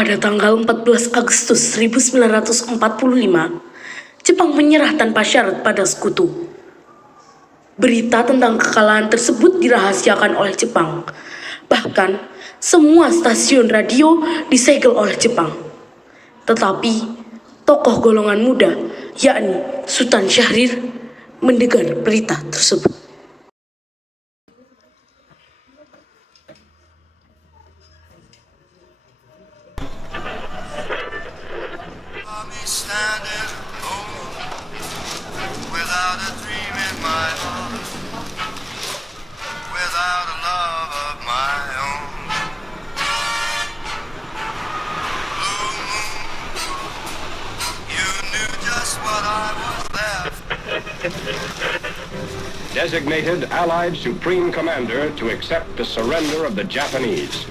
Pada tanggal 14 Agustus 1945, Jepang menyerah tanpa syarat pada sekutu. Berita tentang kekalahan tersebut dirahasiakan oleh Jepang. Bahkan, semua stasiun radio disegel oleh Jepang. Tetapi, tokoh golongan muda, yakni Sultan Syahrir, mendengar berita tersebut. Designated Allied Supreme Commander to accept the surrender of the Japanese.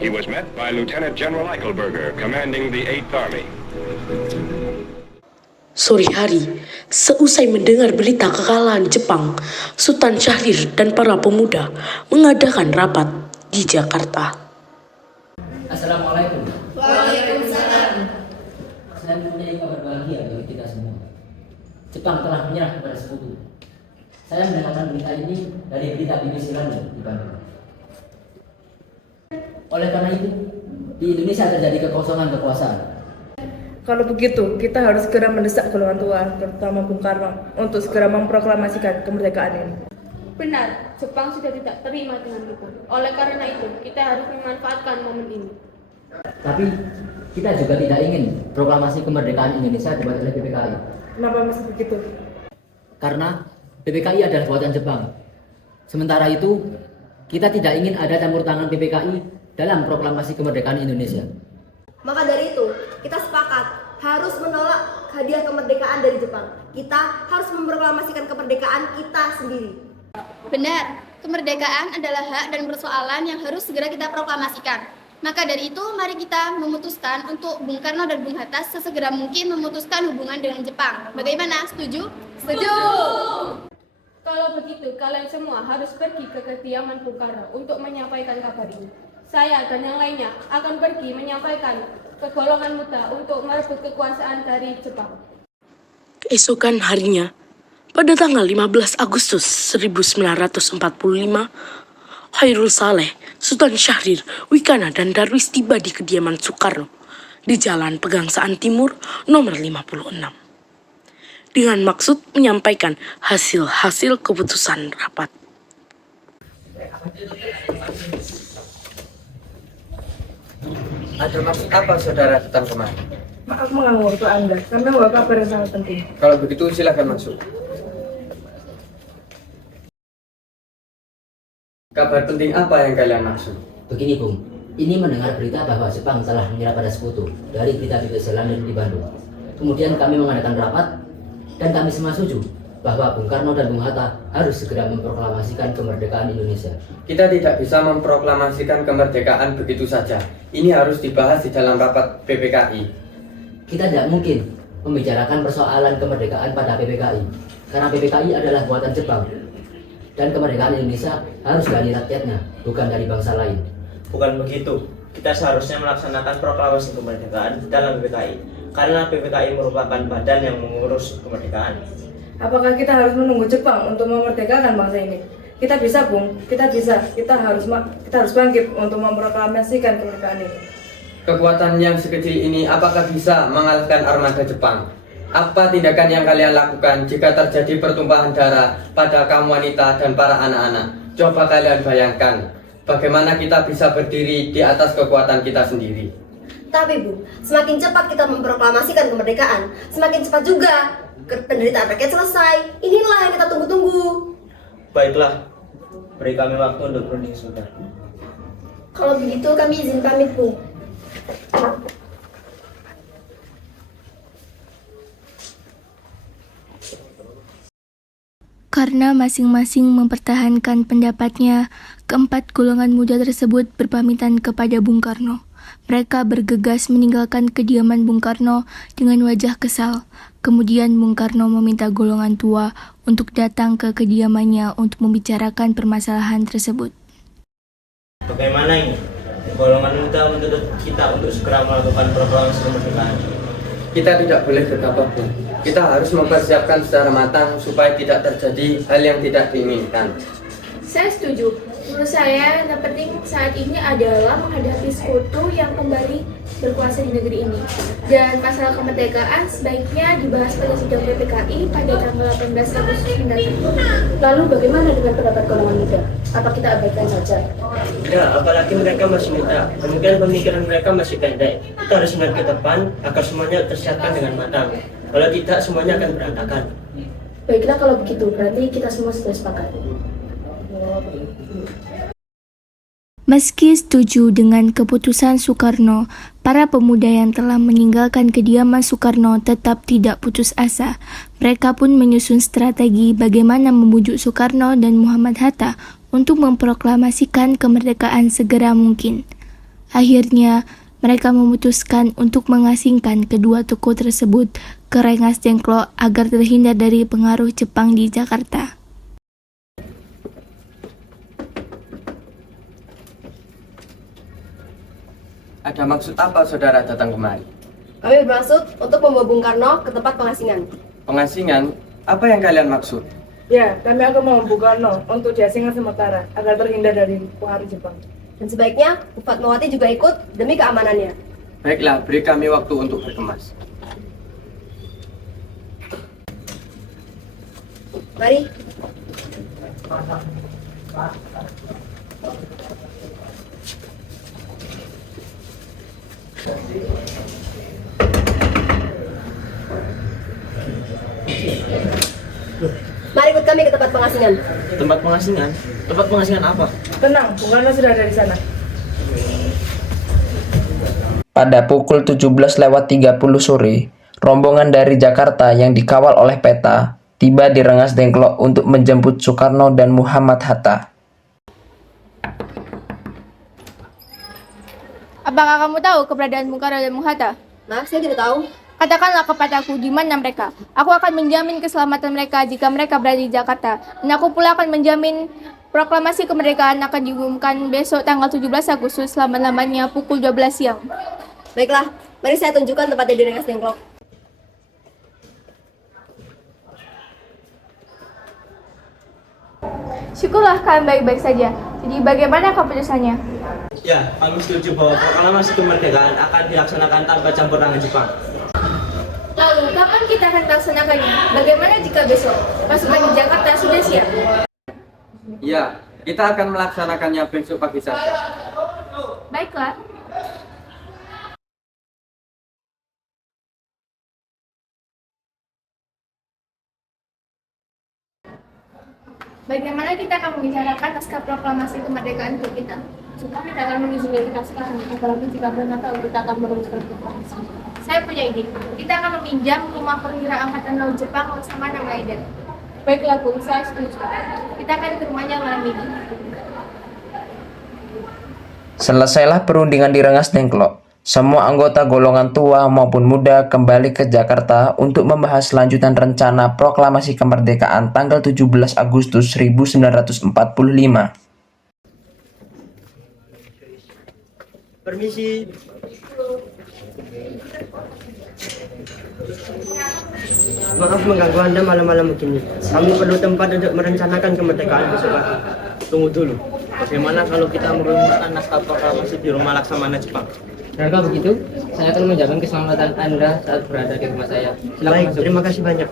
He was met by Lieutenant General Eichelberger, commanding the 8th Army. Sore hari, seusai mendengar berita kekalahan Jepang, Sultan Syahrir dan para pemuda mengadakan rapat di Jakarta. Assalamualaikum. Waalaikumsalam. Saya mempunyai kabar bahagia bagi kita semua. Jepang telah menyerah kepada sekutu. Saya mendengarkan berita ini dari berita BBC London di Bandung. Oleh karena itu, di Indonesia terjadi kekosongan kekuasaan. Kalau begitu, kita harus segera mendesak golongan tua, terutama Bung Karno, untuk segera memproklamasikan kemerdekaan ini. Benar, Jepang sudah tidak terima dengan kita. Oleh karena itu, kita harus memanfaatkan momen ini. Tapi, kita juga tidak ingin proklamasi kemerdekaan Indonesia dibuat oleh PPKI. Kenapa masih begitu? Karena PPKI adalah buatan Jepang. Sementara itu, kita tidak ingin ada campur tangan PPKI dalam proklamasi kemerdekaan Indonesia. Maka dari itu, kita sepakat harus menolak hadiah kemerdekaan dari Jepang. Kita harus memproklamasikan kemerdekaan kita sendiri. Benar, kemerdekaan adalah hak dan persoalan yang harus segera kita proklamasikan. Maka dari itu, mari kita memutuskan untuk Bung Karno dan Bung Hatta sesegera mungkin memutuskan hubungan dengan Jepang. Bagaimana? Setuju? Setuju! Kalau begitu, kalian semua harus pergi ke kediaman Bung Karno untuk menyampaikan kabar ini. Saya dan yang lainnya akan pergi menyampaikan ke golongan muda untuk merebut kekuasaan dari Jepang. Keesokan harinya, pada tanggal 15 Agustus 1945, Khairul Saleh, Sultan Syahrir, Wikana, dan Darwis tiba di kediaman Soekarno di Jalan Pegangsaan Timur nomor 56 dengan maksud menyampaikan hasil-hasil keputusan rapat. Ada maksud apa saudara datang kemari? Maaf mengganggu waktu Anda, kami membawa kabar yang sangat penting. Kalau begitu silakan masuk. Kabar penting apa yang kalian maksud? Begini Bung, ini mendengar berita bahwa Jepang telah menyerah pada sekutu dari berita BBC London di Bandung. Kemudian kami mengadakan rapat dan kami semua setuju bahwa Bung Karno dan Bung Hatta harus segera memproklamasikan kemerdekaan Indonesia. Kita tidak bisa memproklamasikan kemerdekaan begitu saja. Ini harus dibahas di dalam rapat PPKI. Kita tidak mungkin membicarakan persoalan kemerdekaan pada PPKI karena PPKI adalah buatan Jepang. Dan kemerdekaan Indonesia harus dari rakyatnya, bukan dari bangsa lain. Bukan begitu. Kita seharusnya melaksanakan proklamasi kemerdekaan dalam PPKI. Karena PPKI merupakan badan yang mengurus kemerdekaan. Apakah kita harus menunggu Jepang untuk memerdekakan bangsa ini? Kita bisa, Bung. Kita bisa. Kita harus bangkit untuk memproklamasikan kemerdekaan ini. Kekuatan yang sekecil ini apakah bisa mengalahkan armada Jepang? Apa tindakan yang kalian lakukan jika terjadi pertumpahan darah pada kaum wanita dan para anak-anak? Coba kalian bayangkan, bagaimana kita bisa berdiri di atas kekuatan kita sendiri. Tapi Bu, semakin cepat kita memproklamasikan kemerdekaan, semakin cepat juga penderitaan rakyat selesai. Inilah yang kita tunggu-tunggu. Baiklah, beri kami waktu untuk berunding sebentar. Kalau begitu kami izin pamit, Bu. Karena masing-masing mempertahankan pendapatnya, keempat golongan muda tersebut berpamitan kepada Bung Karno. Mereka bergegas meninggalkan kediaman Bung Karno dengan wajah kesal. Kemudian Bung Karno meminta golongan tua untuk datang ke kediamannya untuk membicarakan permasalahan tersebut. Bagaimana ini? golongan muda menuntut kita untuk segera melakukan proklamasi kemerdekaan. Kita tidak boleh gegabah, Bung. Kita harus mempersiapkan secara matang supaya tidak terjadi hal yang tidak diinginkan. Saya setuju. Menurut saya, yang penting saat ini adalah menghadapi sekutu yang kembali berkuasa di negeri ini. Dan masalah kemerdekaan sebaiknya dibahas pada sidang PPKI pada tanggal 18 Agustus mendatang. Lalu bagaimana dengan pendapat golongan muda? Apa kita abaikan saja? Ya, apalagi mereka masih muda, kemudian pemikiran mereka masih pendek. Kita harus melihat ke depan agar semuanya tersiapkan dengan matang. Kalau tidak, semuanya akan berantakan. Baiklah kalau begitu, berarti kita semua sudah sepakat. Meski setuju dengan keputusan Soekarno, para pemuda yang telah meninggalkan kediaman Soekarno tetap tidak putus asa. Mereka pun menyusun strategi bagaimana membujuk Soekarno dan Muhammad Hatta untuk memproklamasikan kemerdekaan segera mungkin. Akhirnya, mereka memutuskan untuk mengasingkan kedua tokoh tersebut ke Rengas Dengklok agar terhindar dari pengaruh Jepang di Jakarta. Ada maksud apa saudara datang kemari? Kami bermaksud untuk membawa Bung Karno ke tempat pengasingan. Pengasingan? Apa yang kalian maksud? Ya, kami akan membuka Karno untuk diasingkan sementara agar terhindar dari pengaruh Jepang. Dan sebaiknya Bu Fatmawati juga ikut demi keamanannya. Baiklah, beri kami waktu untuk berkemas. Mari. Mari ikut kami ke tempat pengasingan. Tempat pengasingan? Tempat pengasingan apa? Tenang, Bung Karno sudah ada di sana. Pada pukul 17.30 sore, rombongan dari Jakarta yang dikawal oleh peta tiba di Rengas Dengklok untuk menjemput Soekarno dan Muhammad Hatta. Apakah kamu tahu keberadaan Bung Karno dan Bung Hatta? Maaf, saya tidak tahu. Katakanlah kepadaku di mana mereka. Aku akan menjamin keselamatan mereka jika mereka berada di Jakarta. Dan aku pula akan menjamin proklamasi kemerdekaan akan diumumkan besok tanggal 17 Agustus selama-lamanya pukul 12 siang. Baiklah, mari saya tunjukkan tempatnya di Rengas Dengklok. Syukurlah kalian baik-baik saja. Jadi bagaimana keputusannya? Ya, kami setuju bahwa proklamasi kemerdekaan akan dilaksanakan tanpa campur tangan Jepang. Lalu, kapan kita akan melaksanakannya? Bagaimana jika besok pasukan di Jakarta sudah siap? Ya, kita akan melaksanakannya besok pagi saja. Baiklah. Bagaimana kita akan membicarakan naskah proklamasi kemerdekaan untuk kita? Supaya kita akan menyusunnya kita sekarang, apalagi jika benar tahu kita akan merumuskan proklamasi. Saya punya ide. Kita akan meminjam rumah perwira Angkatan Laut Jepang bersama nama Aiden. Baiklah, Bung, saya setuju. Kita akan ke rumahnya malam ini. Selesailah perundingan di Rengas Dengklok. Semua anggota golongan tua maupun muda kembali ke Jakarta untuk membahas lanjutan rencana proklamasi kemerdekaan tanggal 17 Agustus 1945. Permisi. Maaf mengganggu Anda malam-malam begini. Kami perlu tempat untuk merencanakan kemerdekaan besok pagi. Tunggu dulu. Bagaimana kalau kita merumuskan naskah proklamasi di rumah Laksamana Jepang? Kalau begitu, saya akan menjamin keselamatan Anda saat berada di rumah saya. Silakan Baik, masuk. terima kasih banyak.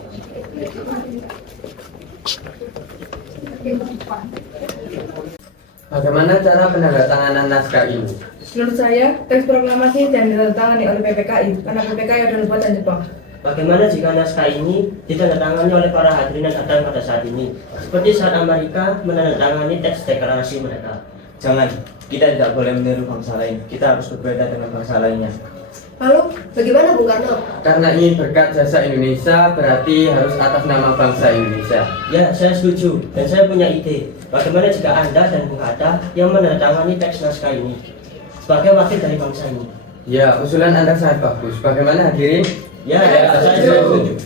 Bagaimana cara penandatanganan naskah ini? Menurut saya, teks proklamasi jangan ditandatangani oleh PPKI karena PPKI adalah buatan Jepang. Bagaimana jika naskah ini ditandatangani oleh para hadirin yang ada pada saat ini? Seperti saat Amerika menandatangani teks deklarasi mereka. Jangan, kita tidak boleh meniru bangsa lain. Kita harus berbeda dengan bangsa lainnya. Lalu, bagaimana Bung Karno? Karena ini berkat jasa Indonesia, berarti harus atas nama bangsa Indonesia. Ya, saya setuju. Dan saya punya ide. Bagaimana jika Anda dan Bung Hatta yang menandatangani teks naskah ini sebagai wakil dari bangsa ini? Ya, usulan Anda sangat bagus. Bagaimana hadirin? Ya, saya setuju.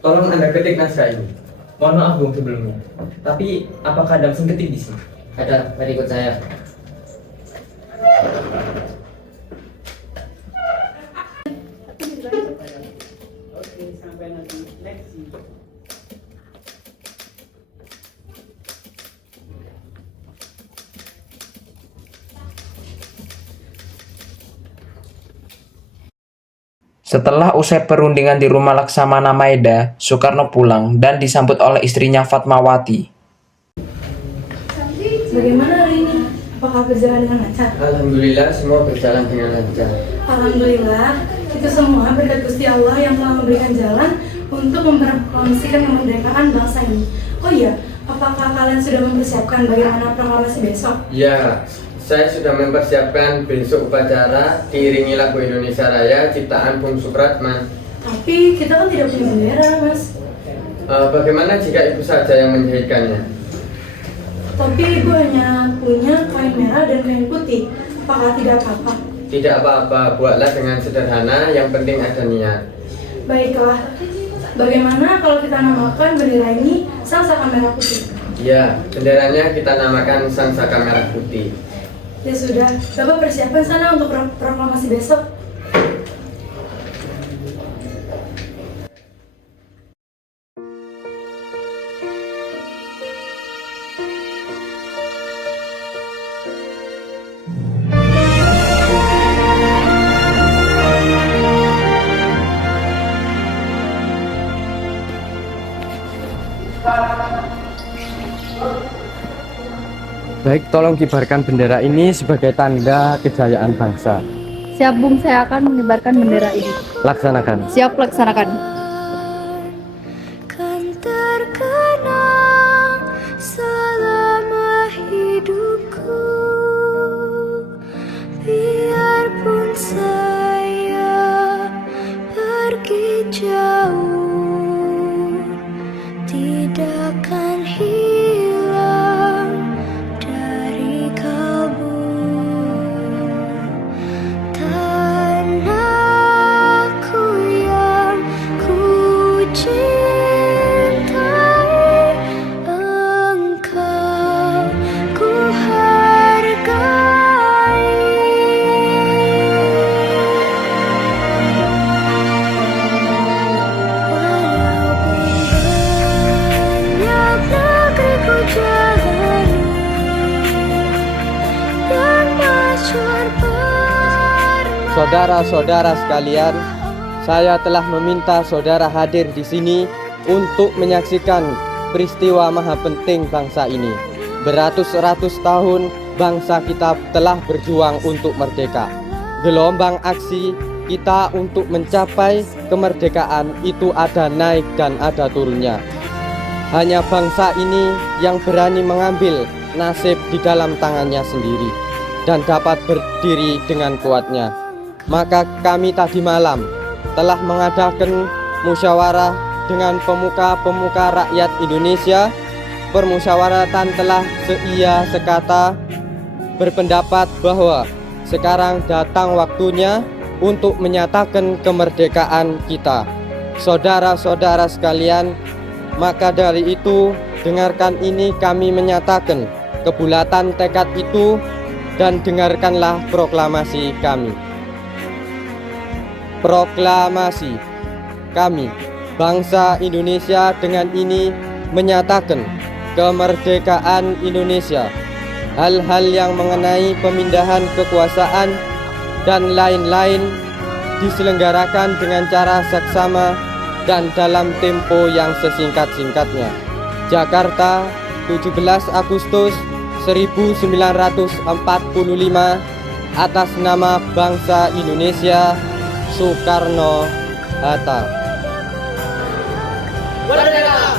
Tolong Anda ketik naskah ini. Mohon maaf Bung sebelumnya. Tapi apakah ada mesin ketik di sini? Ada, mari ikut saya. Setelah usai perundingan di rumah Laksamana Maeda, Soekarno pulang dan disambut oleh istrinya Fatmawati. Bagaimana hari ini? Apakah berjalan dengan lancar? Alhamdulillah semua berjalan dengan lancar. Alhamdulillah, itu semua berkat Gusti Allah yang telah memberikan jalan untuk memproklamasikan kemerdekaan bangsa ini. Oh iya, apakah kalian sudah mempersiapkan bagaimana proklamasi besok? Ya, saya sudah mempersiapkan besok upacara diiringi lagu Indonesia Raya ciptaan Bung Supratman. Tapi kita kan tidak punya bendera, Mas. Bagaimana jika ibu saja yang menjahitkannya? Tapi ibu hanya punya kain merah dan kain putih. Apakah tidak apa-apa? Tidak apa-apa, buatlah dengan sederhana, yang penting ada niat. Baiklah. Bagaimana kalau kita namakan bendera ini Sang Saka Merah Putih? Ya, benderanya kita namakan Sang Saka Merah Putih. Ya sudah, Bapak persiapan sana untuk proklamasi besok. Baik, tolong kibarkan bendera ini sebagai tanda kejayaan bangsa. Siap Bung, saya akan mengibarkan bendera ini. Laksanakan. Siap, laksanakan. Kan terkenang selama hidupku, biarpun saya pergi jauh, tidak akan hilang dari kalbu. Tanahku yang ku cintai, engkau ku hargai. Walaupun banyak negeri ku jalani dan masyur pernah. Saudara-saudara sekalian, saya telah meminta saudara hadir di sini untuk menyaksikan peristiwa maha penting bangsa ini. Beratus-ratus tahun bangsa kita telah berjuang untuk merdeka. Gelombang aksi kita untuk mencapai kemerdekaan itu ada naik dan ada turunnya. Hanya bangsa ini yang berani mengambil nasib di dalam tangannya sendiri dan dapat berdiri dengan kuatnya. Maka kami tadi malam telah mengadakan musyawarah dengan pemuka-pemuka rakyat Indonesia. Permusyawaratan telah seia sekata berpendapat bahwa sekarang datang waktunya untuk menyatakan kemerdekaan kita. Saudara-saudara sekalian, maka dari itu dengarkan ini kami menyatakan kebulatan tekad itu dan dengarkanlah proklamasi kami. Proklamasi kami, bangsa Indonesia dengan ini menyatakan kemerdekaan Indonesia. Hal-hal yang mengenai pemindahan kekuasaan dan lain-lain diselenggarakan dengan cara saksama dan dalam tempo yang sesingkat-singkatnya. Jakarta, 17 Agustus 1945, atas nama bangsa Indonesia, Soekarno-Hatta. Merdeka!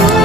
Ku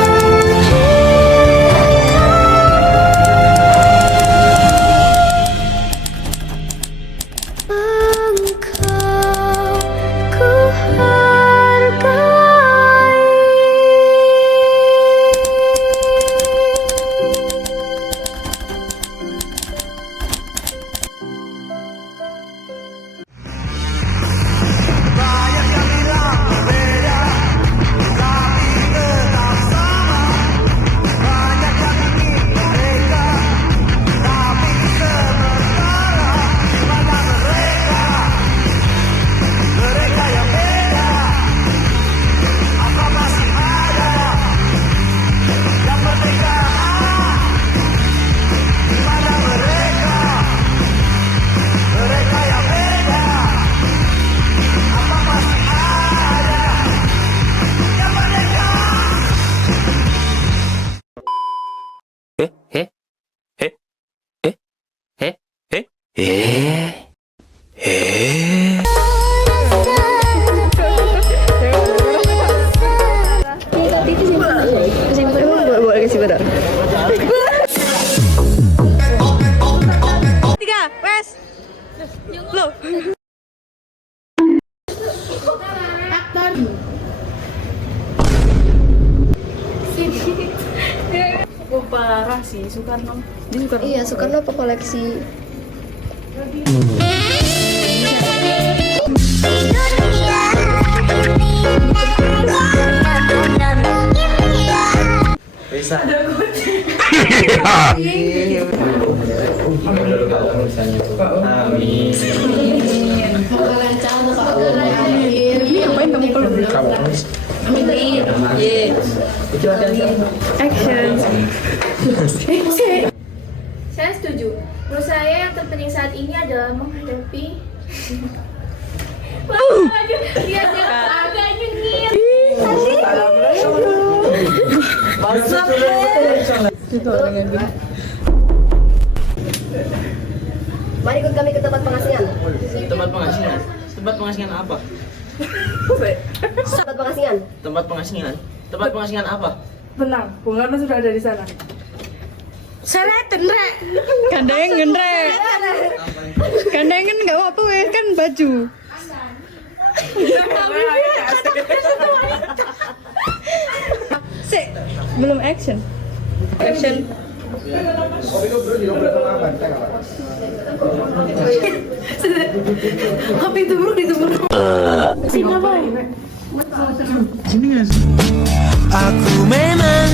Parah sih Soekarno. Di Soekarno. Iya, Soekarno pekoleksi. Bisa. Amin. Ngapain kamu peluk? Action. Saya setuju. Menurut saya yang terpenting saat ini adalah menghadapi. Aduh, dia agak nyengir. Mari ikut kami ke tempat pengasingan. Tempat pengasingan. Tempat pengasingan apa? Tempat pengasingan. Tempat pengasingan. Tempat pengasingan apa? Tenang, Bung Karno sudah ada di sana. Gandengen, Rek. Gandengen nggak apa-apa, wes kan baju. Sik, belum action. Action. Kopi tubruk ditubruk. Aku memang